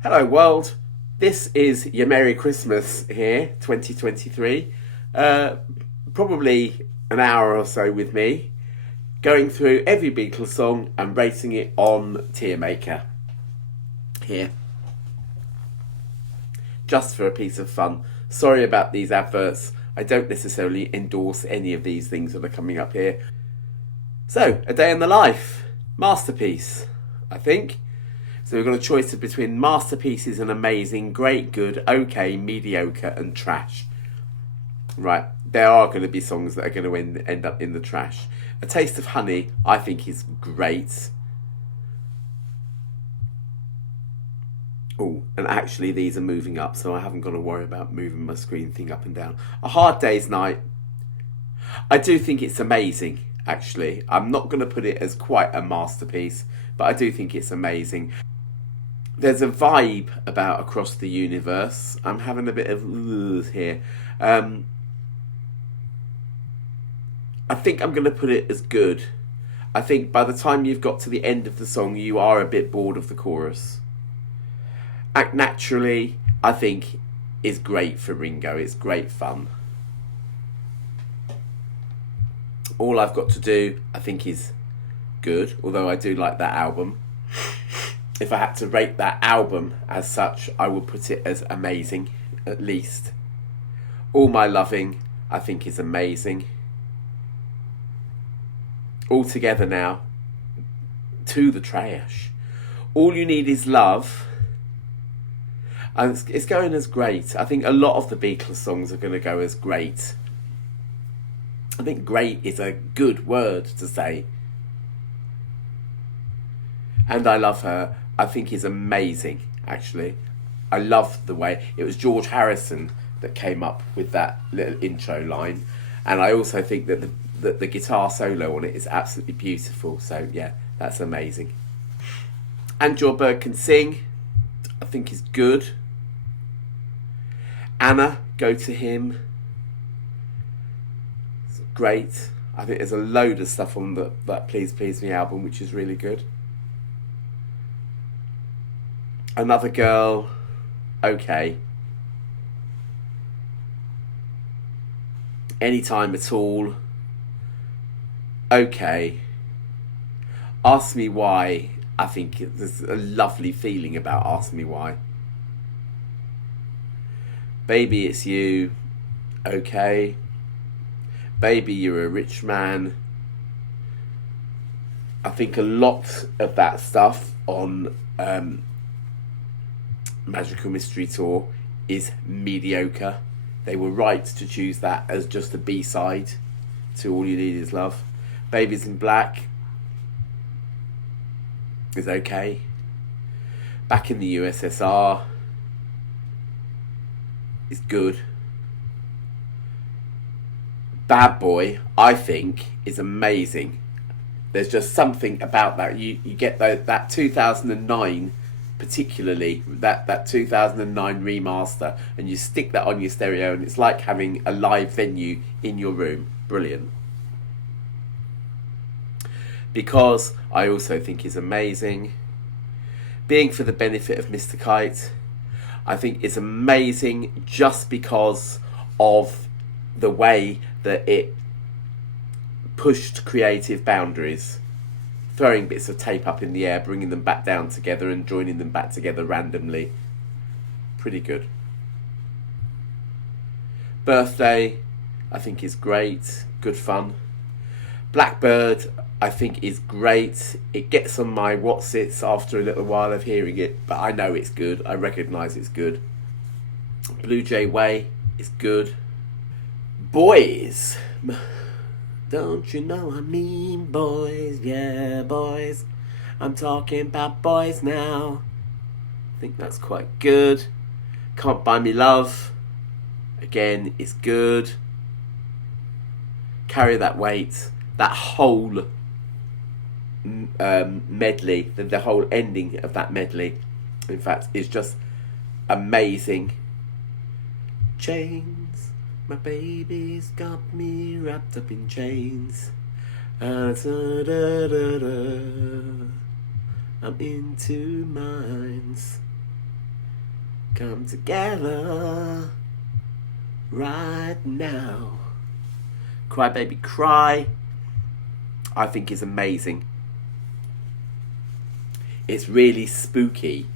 Hello, world. This is your Merry Christmas here, 2023. Uh, Probably an hour or so with me, going through every Beatles song and rating it on Tier Maker here, just for a piece of fun. Sorry about these adverts. I don't necessarily endorse any of these things that are coming up here. So, A Day in the Life, masterpiece, I think. So we've got a choice between masterpieces and amazing, great, good, okay, mediocre, and trash. Right, there are going to be songs that are going to end up in the trash. A Taste of Honey, I think, is great. Oh, and actually, these are moving up, so I haven't got to worry about moving my screen thing up and down. A Hard Day's Night, I do think it's amazing, actually. I'm not going to put it as quite a masterpiece, but I do think it's amazing. There's a vibe about Across the Universe. I'm having a bit of here. I think I'm going to put it as good. I think by the time you've got to the end of the song, you are a bit bored of the chorus. Act Naturally, I think, is great for Ringo. It's great fun. All I've Got to Do, I think, is good, although I do like that album. If I had to rate that album as such, I would put it as amazing, at least. All My Loving, I think, is amazing. All Together Now, to the trash. All You Need Is Love, and it's going as great. I think a lot of the Beatles songs are going to go as great. I think great is a good word to say. And I Love Her, I think, is amazing, actually. I love the way it was George Harrison that came up with that little intro line. And I also think that the guitar solo on it is absolutely beautiful. So, yeah, that's amazing. And Your Bird Can Sing, I think, is good. Anna, Go to Him, it's great. I think there's a load of stuff on that Please Please Me album which is really good. Another Girl, okay. Anytime at All, okay. Ask Me Why, I think there's a lovely feeling about Ask Me Why. Baby It's You, okay. Baby You're a Rich Man. I think a lot of that stuff on Magical Mystery Tour is mediocre. They were right to choose that as just a B-side to All You Need Is Love. Babies in Black is okay. Back in the USSR is good. Bad Boy, I think, is amazing. There's just something about that. You get that 2009, particularly that 2009 remaster, and you stick that on your stereo, and it's like having a live venue in your room. Brilliant. Because I also think is amazing. Being for the Benefit of Mr. Kite, I think is amazing just because of the way that it pushed creative boundaries, throwing bits of tape up in the air, bringing them back down together and joining them back together randomly. Pretty good. Birthday, I think, is great. Good fun. Blackbird, I think, is great. It gets on my what's-its after a little while of hearing it, but I know it's good. I recognise it's good. Blue Jay Way is good. Boys, don't you know I mean boys? Yeah, boys. I'm talking about boys now. I think that's quite good. Can't Buy Me Love, again, is good. Carry That Weight, that whole medley, the whole ending of that medley, in fact, is just amazing. Chains, my baby's got me wrapped up in chains. I'm into mines. Come together right now. Cry Baby Cry, I think is amazing. It's really spooky,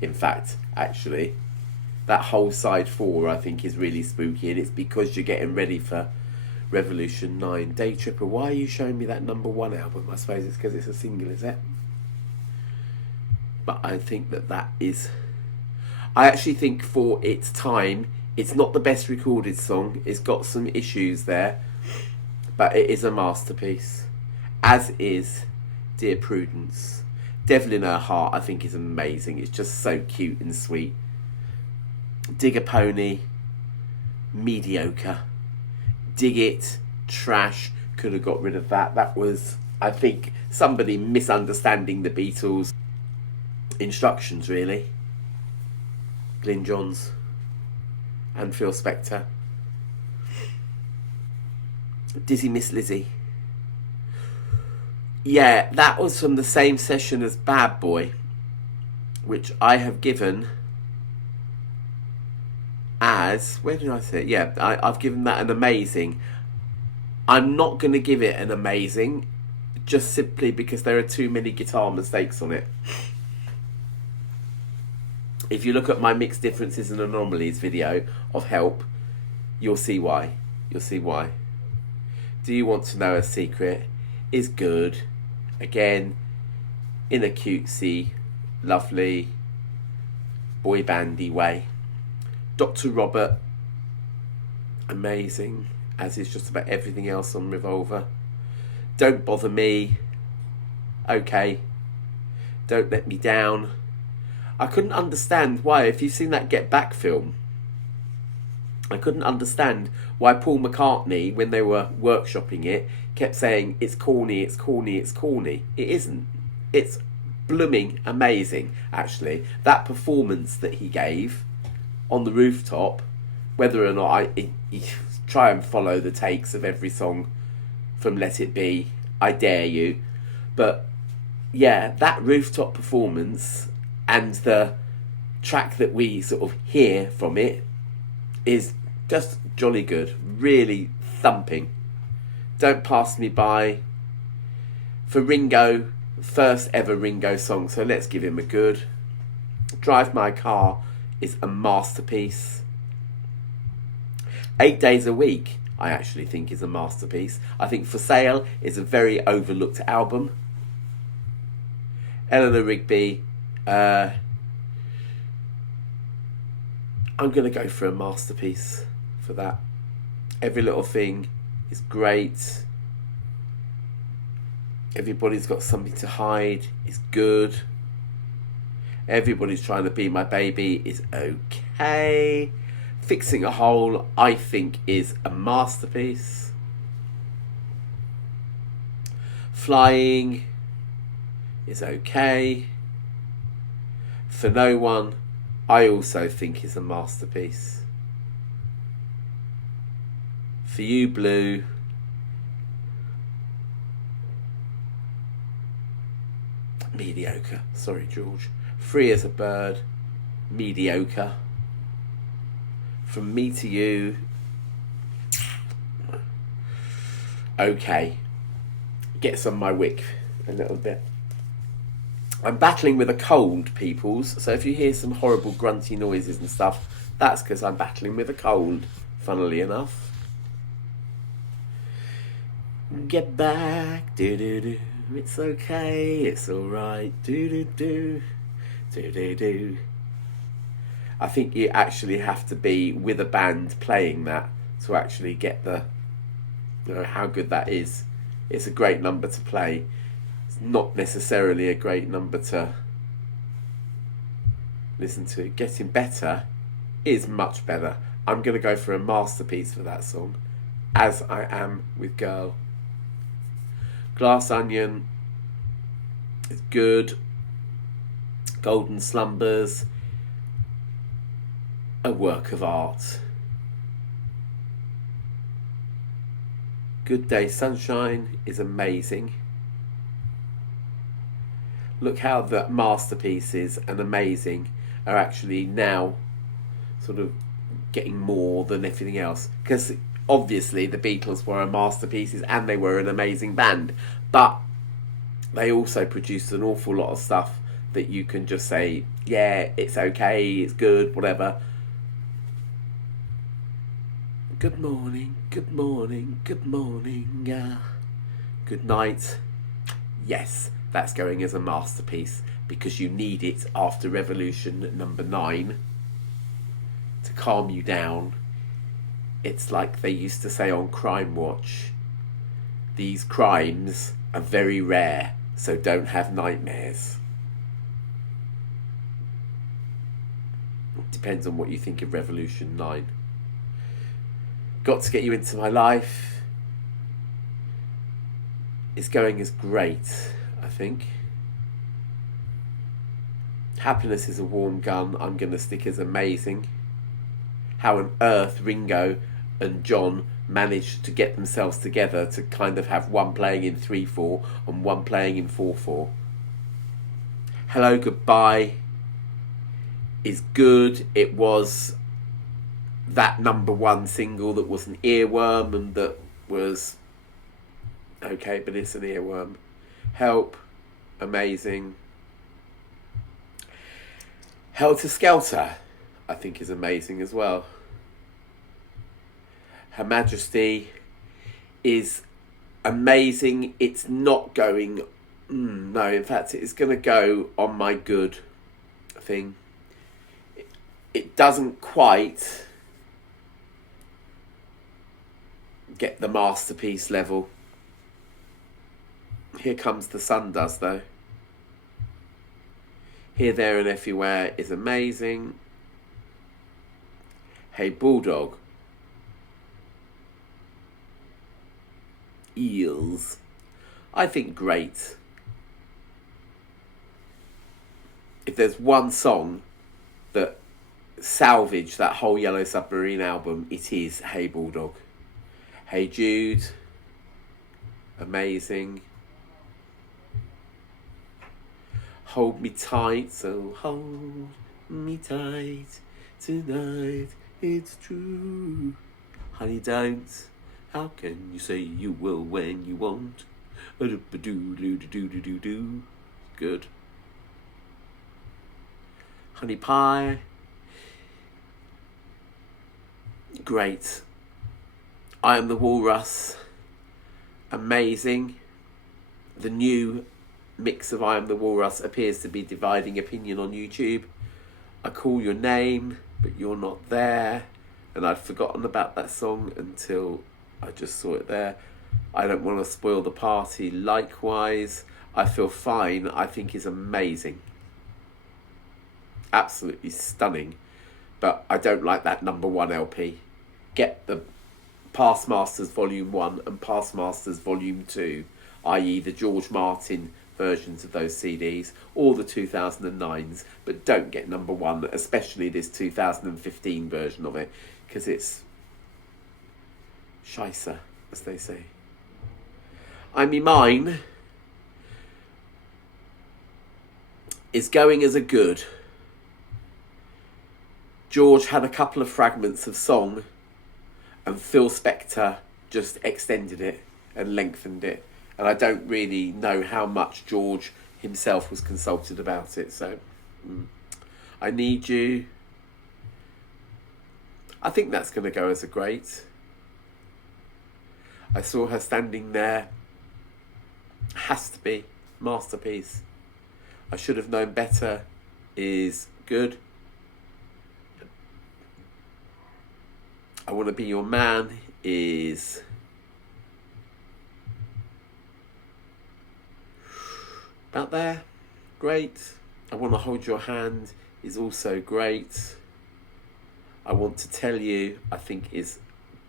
in fact, actually. That whole side 4 I think is really spooky, and it's because you're getting ready for Revolution 9. Day Tripper, why are you showing me that #1 album? I suppose it's because it's a single, is it? But I think that is... I actually think for its time, it's not the best recorded song. It's got some issues there, but it is a masterpiece. As is Dear Prudence. Devil in Her Heart, I think, is amazing. It's just so cute and sweet. Dig a Pony, mediocre. Dig It, trash. Could have got rid of that. That was, I think, somebody misunderstanding the Beatles' instructions, really. Glyn Johns and Phil Spector. Dizzy Miss Lizzie. Yeah, that was from the same session as Bad Boy, which I have given as... Where did I say it? Yeah, I've given that an amazing. I'm not going to give it an amazing, just simply because there are too many guitar mistakes on it. If you look at my Mixed Differences and Anomalies video of Help, you'll see why. You'll see why. Do You Want to Know a Secret is good. Again, in a cutesy, lovely, boy bandy way. Dr. Robert, amazing, as is just about everything else on Revolver. Don't Bother Me, okay. Don't Let Me Down. I couldn't understand why, if you've seen that Get Back film, I couldn't understand why Paul McCartney, when they were workshopping it, kept saying, it's corny, it's corny, it's corny. It isn't. It's blooming amazing, actually. That performance that he gave on the rooftop, whether or not I try and follow the takes of every song from Let It Be, I dare you. But yeah, that rooftop performance and the track that we sort of hear from it is just jolly good, really thumping. Don't Pass Me By, for Ringo, first ever Ringo song, so let's give him a good. Drive My Car is a masterpiece. 8 Days a Week, I actually think, is a masterpiece. I think For Sale is a very overlooked album. Eleanor Rigby, I'm going to go for a masterpiece for that. Every Little Thing is great. Everybody's Got Something to Hide is good. Everybody's Trying to Be My Baby is okay. Fixing a Hole, I think, is a masterpiece. Flying is okay. For No One, I also think is a masterpiece. For You Blue, mediocre. Sorry, George. Free as a Bird, mediocre. From Me to You, okay. Gets on my wick a little bit. I'm battling with a cold, peoples, so if you hear some horrible grunty noises and stuff, that's because I'm battling with a cold, funnily enough. Get back, do-do-do, it's okay, it's alright, do-do-do, do-do-do. I think you actually have to be with a band playing that to actually get the, how good that is. It's a great number to play. It's not necessarily a great number to listen to. Getting Better is much better. I'm going to go for a masterpiece for that song, as I am with Girl. Glass Onion is good. Golden Slumbers, a work of art. Good Day Sunshine is amazing. Look how the masterpieces and amazing are actually now sort of getting more than everything else. Because obviously the Beatles were a masterpieces and they were an amazing band, but they also produced an awful lot of stuff that you can just say, yeah, it's okay, it's good, whatever. Good morning, good morning, good morning, good night. Yes, that's going as a masterpiece because you need it after Revolution number 9 to calm you down. It's like they used to say on Crime Watch, these crimes are very rare, so don't have nightmares. Depends on what you think of Revolution 9. Got to Get You Into My Life is going as great, I think. Happiness Is a Warm Gun, I'm going to stick as amazing. How on earth Ringo and John managed to get themselves together to kind of have one playing in 3/4 and one playing in 4/4. Hello Goodbye is good. It was that number 1 single that was an earworm and that was okay, but it's an earworm. Help, amazing. Helter Skelter, I think, is amazing as well. Her Majesty is amazing. It's not going... no, in fact, it's going to go on my good thing. It doesn't quite get the masterpiece level. Here Comes the Sun does, though. Here, There and Everywhere is amazing. Hey Bulldog. Eels. I think great. If there's one song that salvaged that whole Yellow Submarine album, it is Hey Bulldog. Hey Jude. Amazing. Hold Me Tight, so hold me tight tonight, it's true. Honey, don't. How can you say you will when you won't? Good. Honey Pie. Great. I Am the Walrus. Amazing. The new mix of I Am the Walrus appears to be dividing opinion on YouTube. I Call Your Name, But You're Not There. And I'd forgotten about that song until I just saw it there. I Don't Want to Spoil the Party. Likewise. I Feel Fine, I think, is amazing. Absolutely stunning. But I don't like that number 1 LP. Get the Past Masters Volume 1 and Past Masters Volume 2, i.e. the George Martin versions of those CDs, or the 2009s, but don't get number 1, especially this 2015 version of it, because it's scheisse, as they say. I Me Mine is going as a good. George had a couple of fragments of song and Phil Spector just extended it and lengthened it. And I don't really know how much George himself was consulted about it. So, I Need You. I think that's going to go as a great. I Saw Her Standing There. Has to be. Masterpiece. I Should Have Known Better is good. I Want to Be Your Man is about there. Great. I Want to Hold Your Hand is also great. I Want to Tell You, I think, is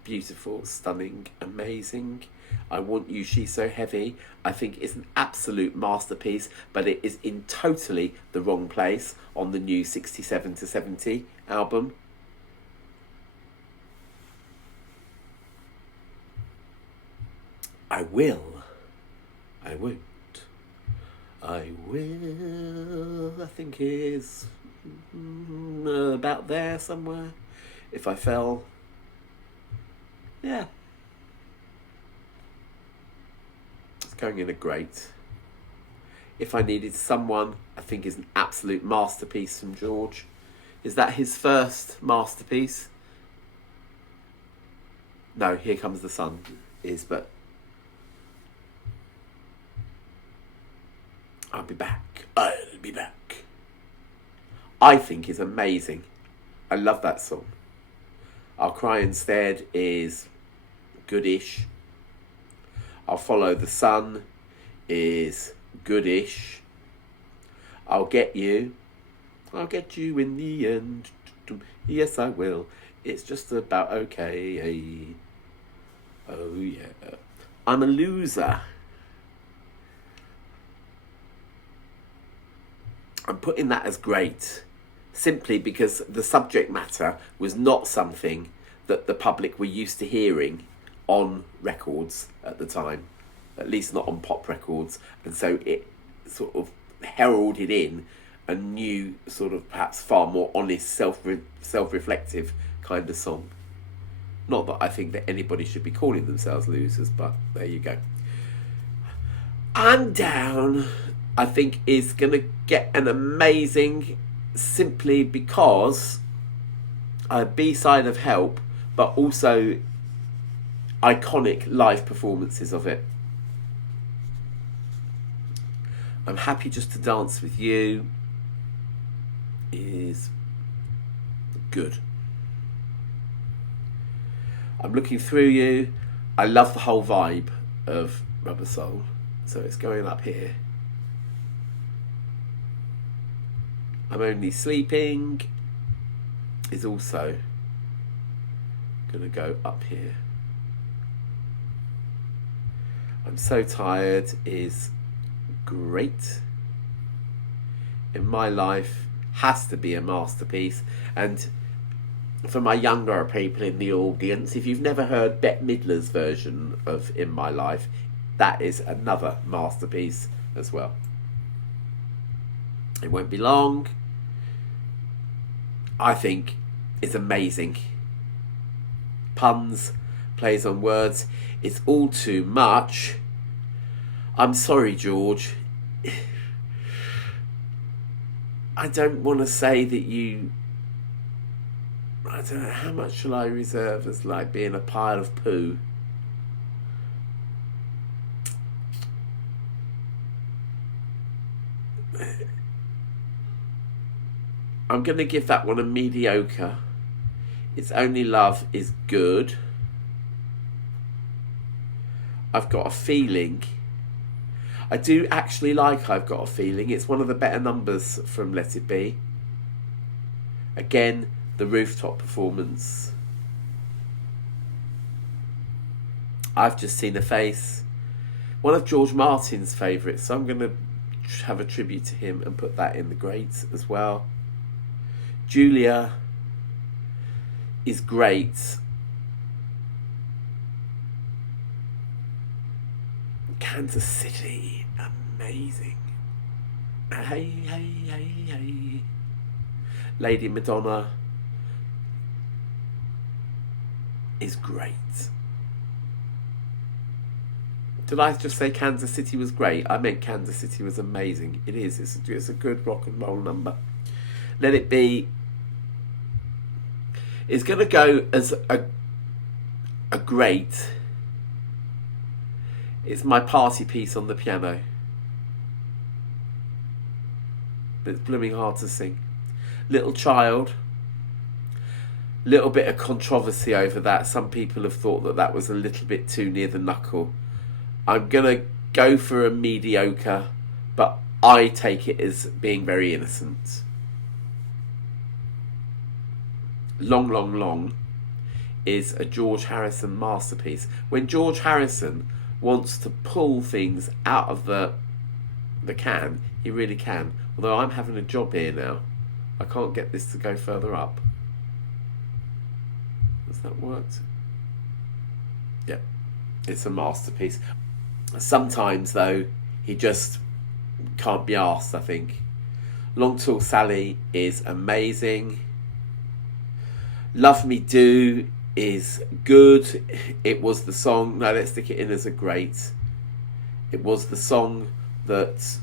beautiful, stunning, amazing. I Want You, She's So Heavy, I think is an absolute masterpiece, but it is in totally the wrong place on the new 67 to 70 album. I Will. I Won't. I Will, I think is about there somewhere. If I fell, yeah, it's going in a great. If I Needed Someone, I think is an absolute masterpiece from George. Is that his first masterpiece? No, Here Comes the Sun is, but I'll be back. I'll be back. I think is amazing. I love that song. I'll Cry Instead is goodish. I'll Follow the Sun is goodish. I'll Get You in the end. Yes, I will. It's just about okay. Oh, yeah. I'm a Loser. I'm putting that as great simply because the subject matter was not something that the public were used to hearing on records at the time, at least not on pop records, and so it sort of heralded in a new sort of perhaps far more honest, self-reflective kind of song. Not that I think that anybody should be calling themselves losers, but there you go. I'm Down, I think, is going to get an amazing, simply because a B-side of Help, but also iconic live performances of it. I'm Happy Just to Dance With You is good. I'm Looking Through You. I love the whole vibe of Rubber Soul, so it's going up here. I'm Only Sleeping is also going to go up here. I'm So Tired is great. In My Life has to be a masterpiece, and for my younger people in the audience, if you've never heard Bette Midler's version of In My Life, that is another masterpiece as well. It Won't Be Long, I think, is amazing. Puns, plays on words, it's all too much. I'm sorry, George. I don't want to say that you... I don't know, how much shall I reserve as like being a pile of poo? I'm going to give that one a mediocre. It's Only Love is good. I've Got a Feeling. I do actually like I've Got a Feeling. It's one of the better numbers from Let It Be. Again, the rooftop performance. I've Just Seen a Face. One of George Martin's favourites, so I'm going to have a tribute to him and put that in the grades as well. Julia is great. Kansas City, amazing. Hey, hey, hey, hey. Lady Madonna is great. Did I just say Kansas City was great? I meant Kansas City was amazing. It is. It's a good rock and roll number. Let It Be is going to go as a great. It's my party piece on the piano. But it's blooming hard to sing. Little Child. Little bit of controversy over that. Some people have thought that that was a little bit too near the knuckle. I'm going to go for a mediocre, but I take it as being very innocent. Long, Long, Long is a George Harrison masterpiece. When George Harrison wants to pull things out of the can, he really can. Although I'm having a job here now. I can't get this to go further up. Has that worked? Yeah, it's a masterpiece. Sometimes, though, he just can't be arsed, I think. Long Tall Sally is amazing. Love Me Do is good. It was the song, no, let's stick it in as a great. It was the song that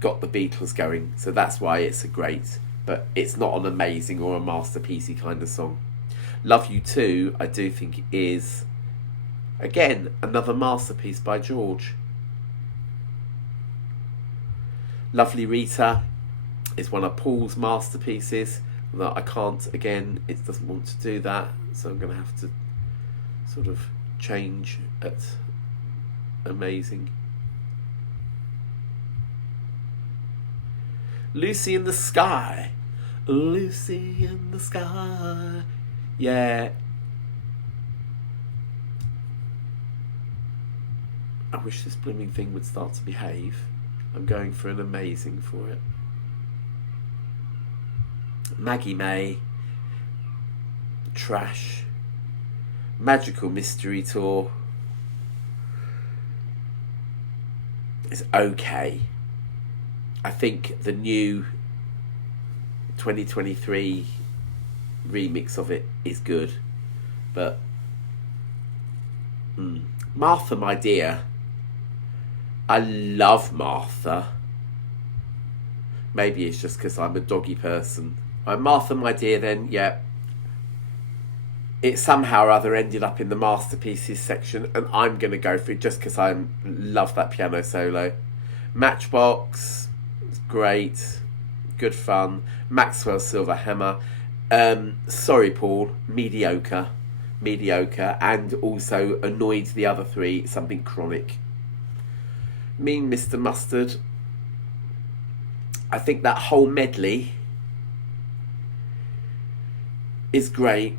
got the Beatles going, so that's why it's a great, but it's not an amazing or a masterpiecey kind of song. Love You Too, I do think is, again, another masterpiece by George. Lovely Rita is one of Paul's masterpieces that I can't, again, it doesn't want to do that, so I'm going to have to sort of change at amazing. Lucy in the Sky. Lucy in the Sky. Yeah. I wish this blooming thing would start to behave. I'm going for an amazing for it. Maggie May. Trash. Magical Mystery Tour. It's okay. I think the new 2023 remix of it is good, but Martha, My Dear, I love Martha. Maybe it's just because I'm a doggy person. Martha, My Dear, then, yeah, it somehow or other ended up in the masterpieces section, and I'm going to go for it just because I love that piano solo. Matchbox, great, good fun. Maxwell Silver Hammer, sorry Paul, mediocre, and also annoyed the other three, something chronic. Mean Mr. Mustard, I think that whole medley is great.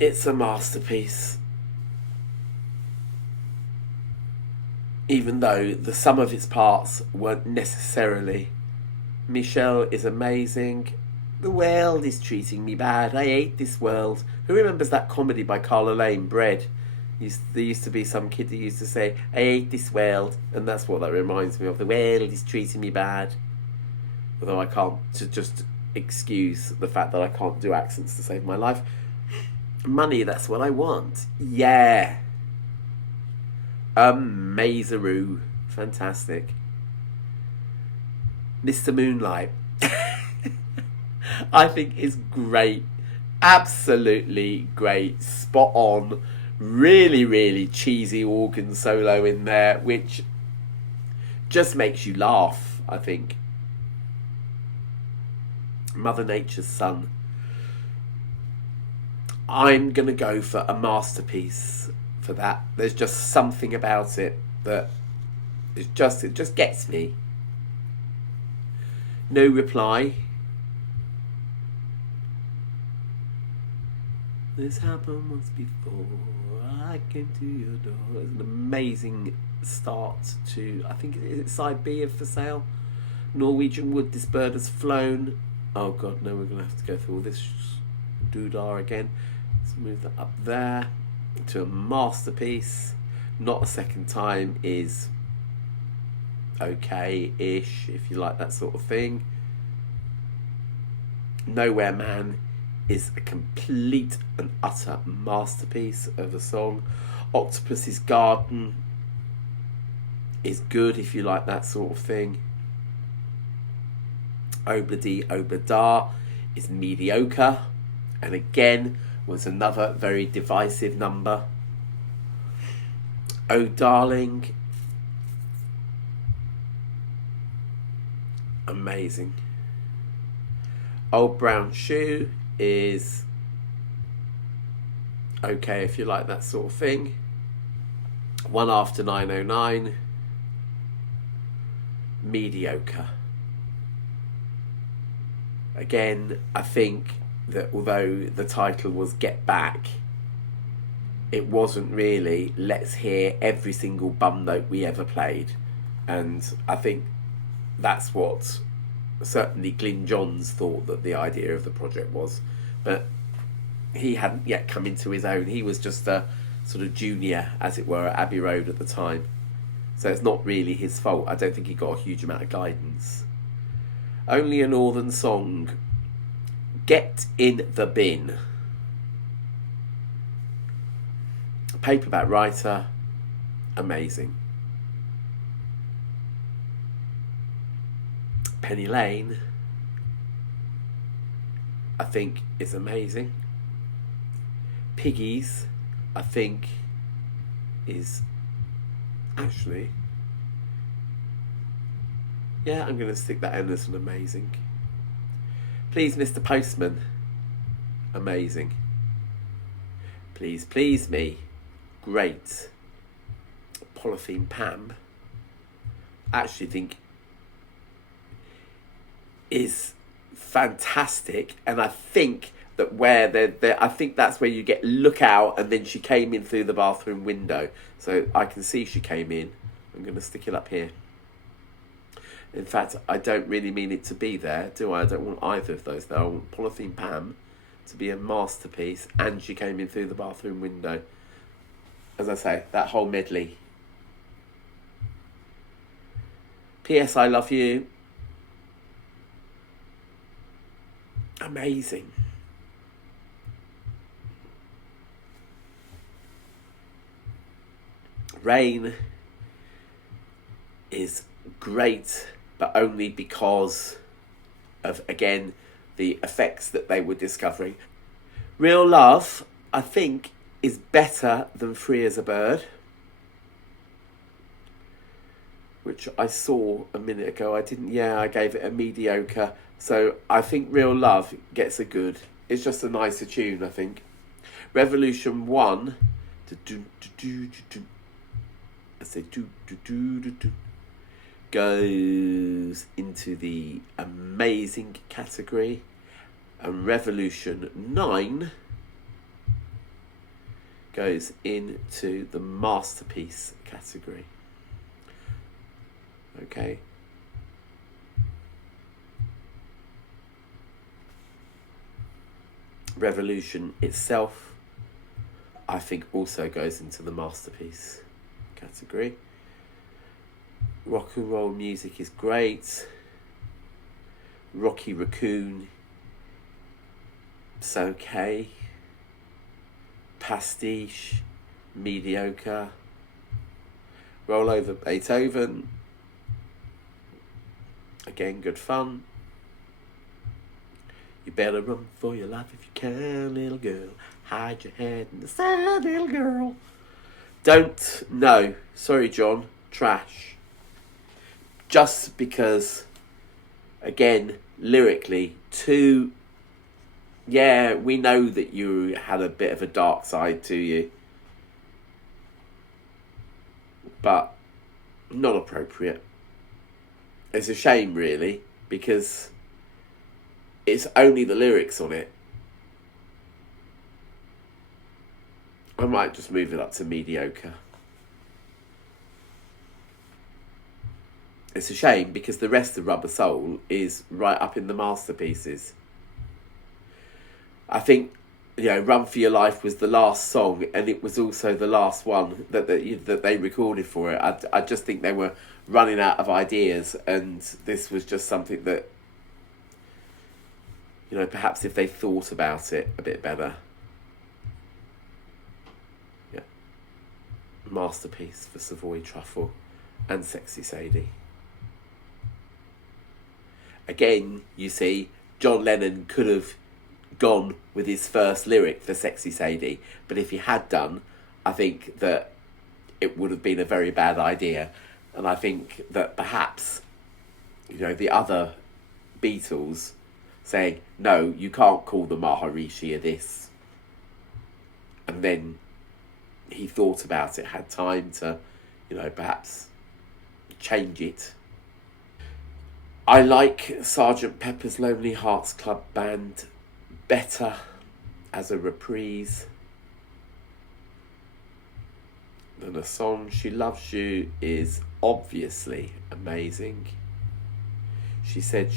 It's a masterpiece, even though the sum of its parts weren't necessarily. Michelle is amazing. The world is treating me bad. I hate this world. Who remembers that comedy by Carla Lane, Bread? There used to be some kid who used to say, I hate this world. And that's what that reminds me of. The world is treating me bad. Although I can't, to just excuse the fact that I can't do accents to save my life. Money, that's what I want. Yeah. Amazaroo. Fantastic. Mr. Moonlight. I think is great. Absolutely great. Spot on. Really, really cheesy organ solo in there, which just makes you laugh, I think. Mother Nature's Son. I'm going to go for a masterpiece for that. There's just something about it that it just gets me. No Reply. This happened once before. I came to your door. It's an amazing start to, I think it's side B of For Sale. Norwegian Wood, This Bird Has Flown. Oh god, no, we're going to have to go through all this doodah again. Let's move that up there to a masterpiece. Not a Second Time is okay-ish, if you like that sort of thing. Nowhere Man is a complete and utter masterpiece of a song. Octopus's Garden is good if you like that sort of thing. Obladi Oblada is mediocre, and again was another very divisive number. Oh Darling, amazing. Old Brown Shoe is okay if you like that sort of thing. One After 909, mediocre. Again, I think that although the title was Get Back, it wasn't really let's hear every single bum note we ever played. And I think that's what certainly Glyn Johns thought that the idea of the project was, but he hadn't yet come into his own. He was just a sort of junior, as it were, at Abbey Road at the time, so it's not really his fault. I don't think he got a huge amount of guidance. Only a Northern Song, Get in the Bin. Paperback writer, amazing. Penny Lane, I think, is amazing. Piggies, I think, is actually, yeah, I'm going to stick that in as an amazing. Please, Mr. Postman, amazing. Please, Please Me, great. Polythene Pam, I actually think is fantastic, and I think that where I think that's where you get look out, and then she came in through the bathroom window, so I can see she came in. I'm going to stick it up here. In fact, I don't really mean it to be there, do I? I don't want either of those there. I want Polythene Pam to be a masterpiece, and she came in through the bathroom window. As I say, that whole medley. P.S. I Love You, amazing. Rain is great, but only because of, again, the effects that they were discovering. Real Love, I think, is better than Free as a Bird, which I saw a minute ago. I gave it a mediocre. So I think Real Love gets a good. It's just a nicer tune, I think. Revolution 1, I say goes into the amazing category, and Revolution 9 goes into the masterpiece category. Okay. Revolution itself, I think, also goes into the masterpiece category. Rock and roll music is great. Rocky Raccoon, it's okay. Pastiche, mediocre. Roll Over Beethoven, again, good fun. You better run for your life if you can, little girl. Hide your head in the sand, little girl. Don't, no, sorry John, trash. Just because, again, lyrically, yeah, we know that you had a bit of a dark side to you, but not appropriate. It's a shame, really, because it's only the lyrics on it. I might just move it up to mediocre. It's a shame because the rest of Rubber Soul is right up in the masterpieces. I think, Run for Your Life was the last song, and it was also the last one that they recorded for it. I just think they were running out of ideas, and this was just something that, perhaps if they thought about it a bit better. Yeah. Masterpiece for Savoy Truffle and Sexy Sadie. Again, you see, John Lennon could have gone with his first lyric for Sexy Sadie, but if he had done, I think that it would have been a very bad idea. And I think that perhaps, the other Beatles saying, no, you can't call the Maharishi this. And then he thought about it, had time to, perhaps change it. I like Sgt. Pepper's Lonely Hearts Club Band better as a reprise than a song. She Loves You is obviously amazing. She Said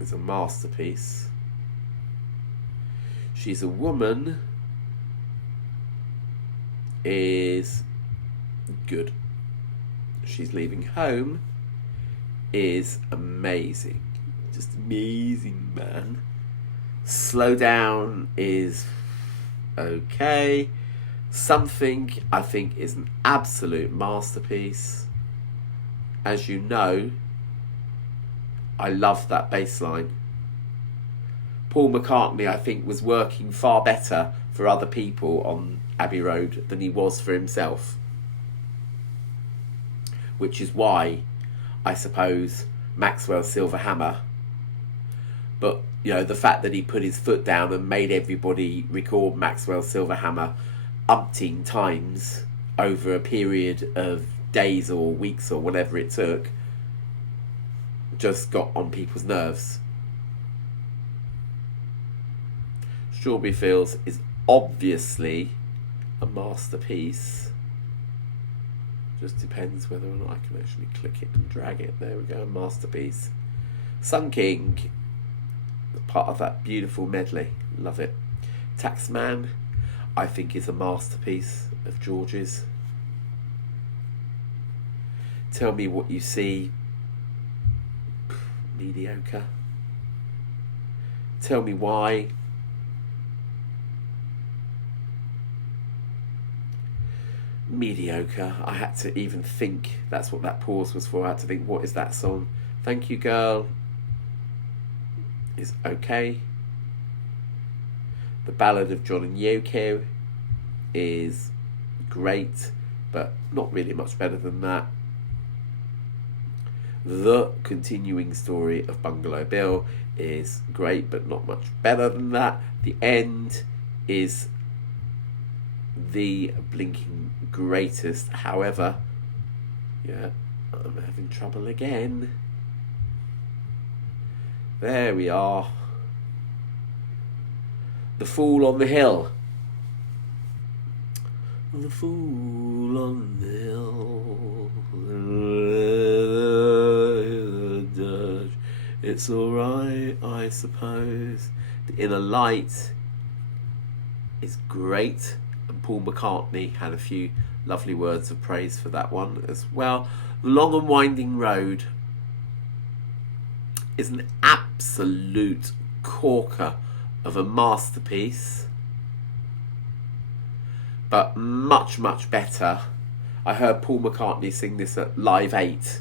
is a masterpiece. She's a Woman is good. She's Leaving Home is amazing. Just amazing, man. Slow Down is okay. Something, I think, is an absolute masterpiece. As you know, I love that bass line. Paul McCartney, I think, was working far better for other people on Abbey Road than he was for himself. Which is why, I suppose, Maxwell's Silver Hammer. But, you know, the fact that he put his foot down and made everybody record Maxwell's Silver Hammer umpteen times over a period of days or weeks or whatever it took, just got on people's nerves. Strawberry Fields is obviously a masterpiece. Just depends whether or not I can actually click it and drag it. There we go, masterpiece. Sun King, part of that beautiful medley. Love it. Taxman, I think, is a masterpiece of George's. Tell Me What You See, mediocre. Tell Me Why, mediocre. I had to even think, that's what that pause was for. I had to think, what is that song? Thank You Girl is okay. The Ballad of John and Yoko is great, but not really much better than that. The Continuing Story of Bungalow Bill is great, but not much better than that. The End is the blinking greatest. However, yeah, I'm having trouble again. There we are. The Fool on the Hill. The Fool on the Hill. It's alright, I suppose. The Inner Light is great. And Paul McCartney had a few lovely words of praise for that one as well. The Long and Winding Road is an absolute corker of a masterpiece, but much, much better. I heard Paul McCartney sing this at Live 8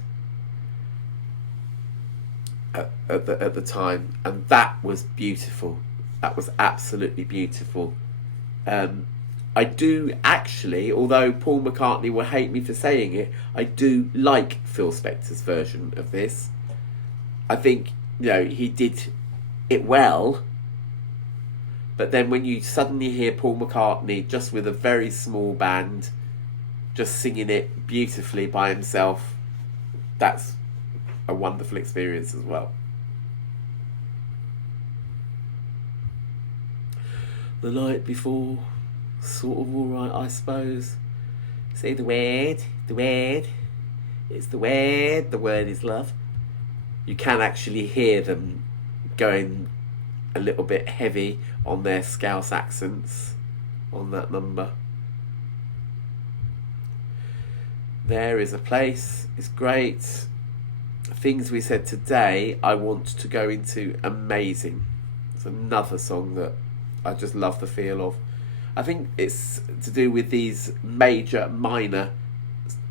at the time, and that was beautiful. That was absolutely beautiful. I do actually, although Paul McCartney will hate me for saying it, I do like Phil Spector's version of this. I think, you know, he did it well, but then when you suddenly hear Paul McCartney just with a very small band just singing it beautifully by himself, that's a wonderful experience as well. The Night Before, sort of alright, I suppose. Say the word, it's the word is love. You can actually hear them going a little bit heavy on their Scouse accents on that number. There Is a Place is great. Things We Said Today, I Want to Go Into, amazing. It's another song that I just love the feel of. I think it's to do with these major, minor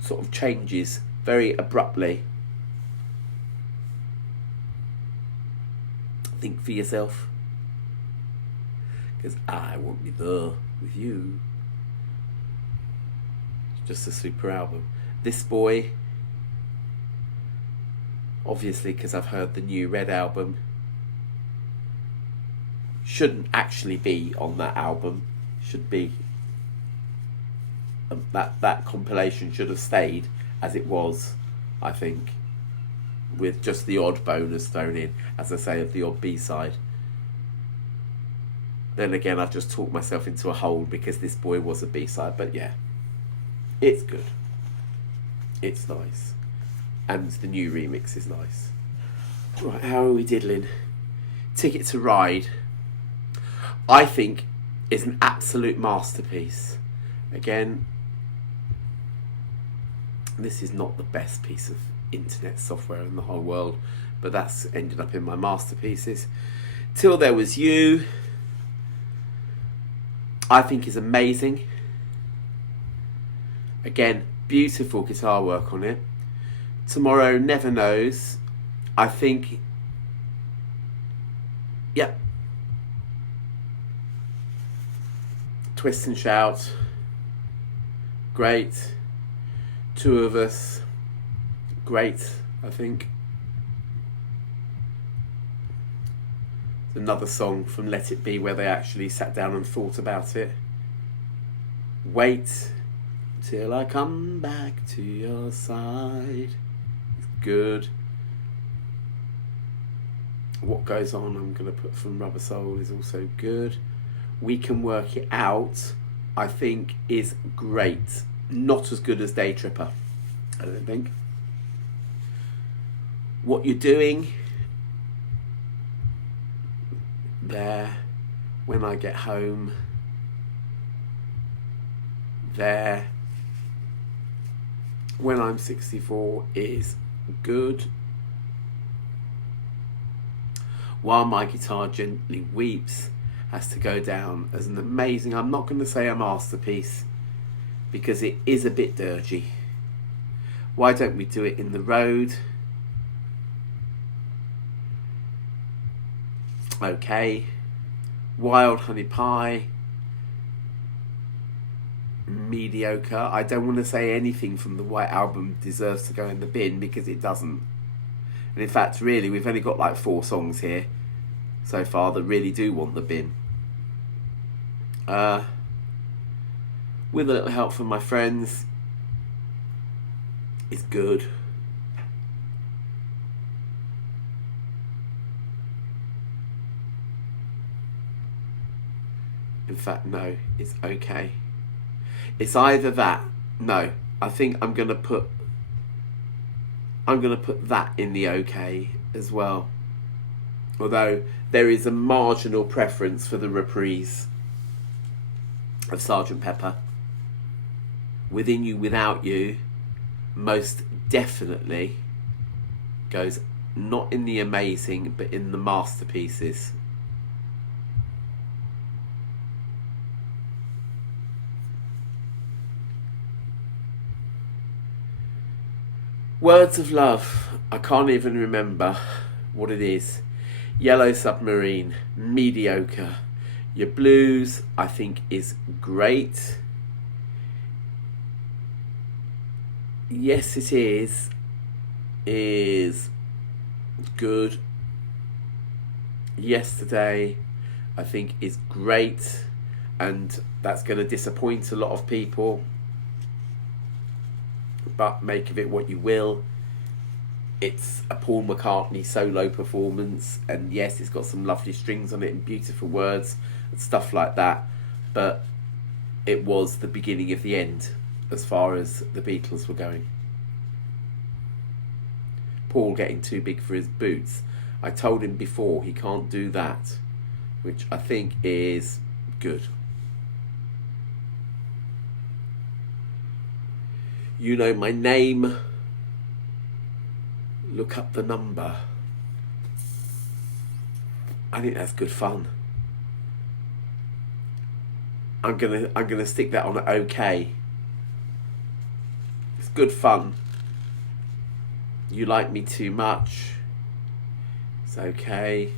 sort of changes very abruptly. Think for yourself, because I won't be there with you. It's just a super album. This Boy, obviously because I've heard the new Red album, shouldn't actually be on that album. Should be that compilation should have stayed as it was, I think, with just the odd bonus thrown in, as I say, of the odd B-side. Then again, I've just talked myself into a hole because This Boy was a B-side, but yeah, it's good. It's nice. And the new remix is nice. Right, how are we diddling? Ticket to Ride, I think, is an absolute masterpiece. Again, this is not the best piece of internet software in the whole world, but that's ended up in my masterpieces. Till There Was You, I think is amazing. Again, beautiful guitar work on it. Tomorrow Never Knows, I think, yep. Twist and Shout, great. Two of Us, great, I think. There's another song from Let It Be where they actually sat down and thought about it. Wait Till I Come Back to Your Side, it's good. What Goes On, I'm going to put from Rubber Soul, is also good. We Can Work It Out, I think, is great. Not as good as Day Tripper, I don't think. What You're Doing, there. When I Get Home, there. When I'm 64 is good. While My Guitar Gently Weeps has to go down as an amazing, I'm not going to say a masterpiece, because it is a bit dirgy. Why Don't We Do It in the Road? Okay. Wild Honey Pie, mediocre. I don't want to say anything from the White Album deserves to go in the bin, because it doesn't. And in fact, really, we've only got like 4 songs here so far that really do want the bin. With a Little Help from My Friends is good. In fact, no, it's okay. It's either that. No, I think I'm gonna put that in the okay as well. Although there is a marginal preference for the reprise of Sgt. Pepper. Within You, Without You, most definitely goes not in the amazing, but in the masterpieces. Words of Love, I can't even remember what it is. Yellow Submarine, mediocre. Your Blues, I think, is great. Yes, it is good. Yesterday, I think, is great, and that's going to disappoint a lot of people, but make of it what you will. It's a Paul McCartney solo performance, and yes, it's got some lovely strings on it and beautiful words and stuff like that, but it was the beginning of the end as far as the Beatles were going. Paul getting too big for his boots. I told him before he can't do that, which I think is good. You Know My Name, Look Up the Number. I think that's good fun. I'm gonna stick that on at okay. It's good fun. You Like Me Too Much, it's okay.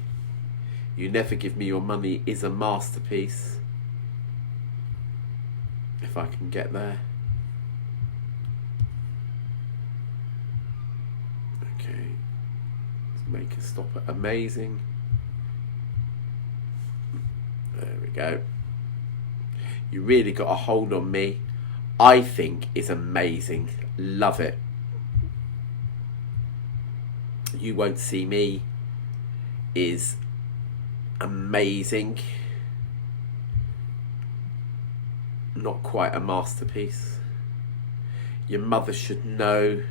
You Never Give Me Your Money is a masterpiece, if I can get there. Okay, let's make a stop at amazing. There we go. You Really Got a Hold on Me, I think, is amazing. Love it. You Won't See Me is amazing. Not quite a masterpiece. Your Mother Should Know.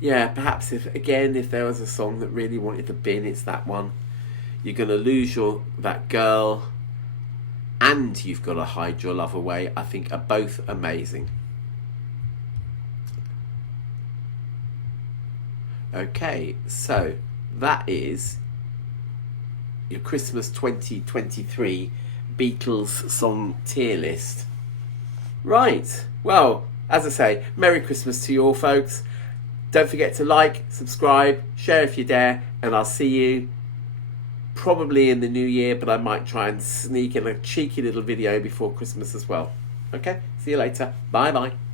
Yeah, perhaps if there was a song that really wanted the bin, it's that one. You're Gonna Lose That Girl and You've Gotta Hide Your Love Away, I think, are both amazing. Okay, so that is your Christmas 2023 Beatles song tier list. Right, well, as I say, Merry Christmas to you all, folks. Don't forget to like, subscribe, share if you dare, and I'll see you probably in the new year, but I might try and sneak in a cheeky little video before Christmas as well. Okay, see you later. Bye bye.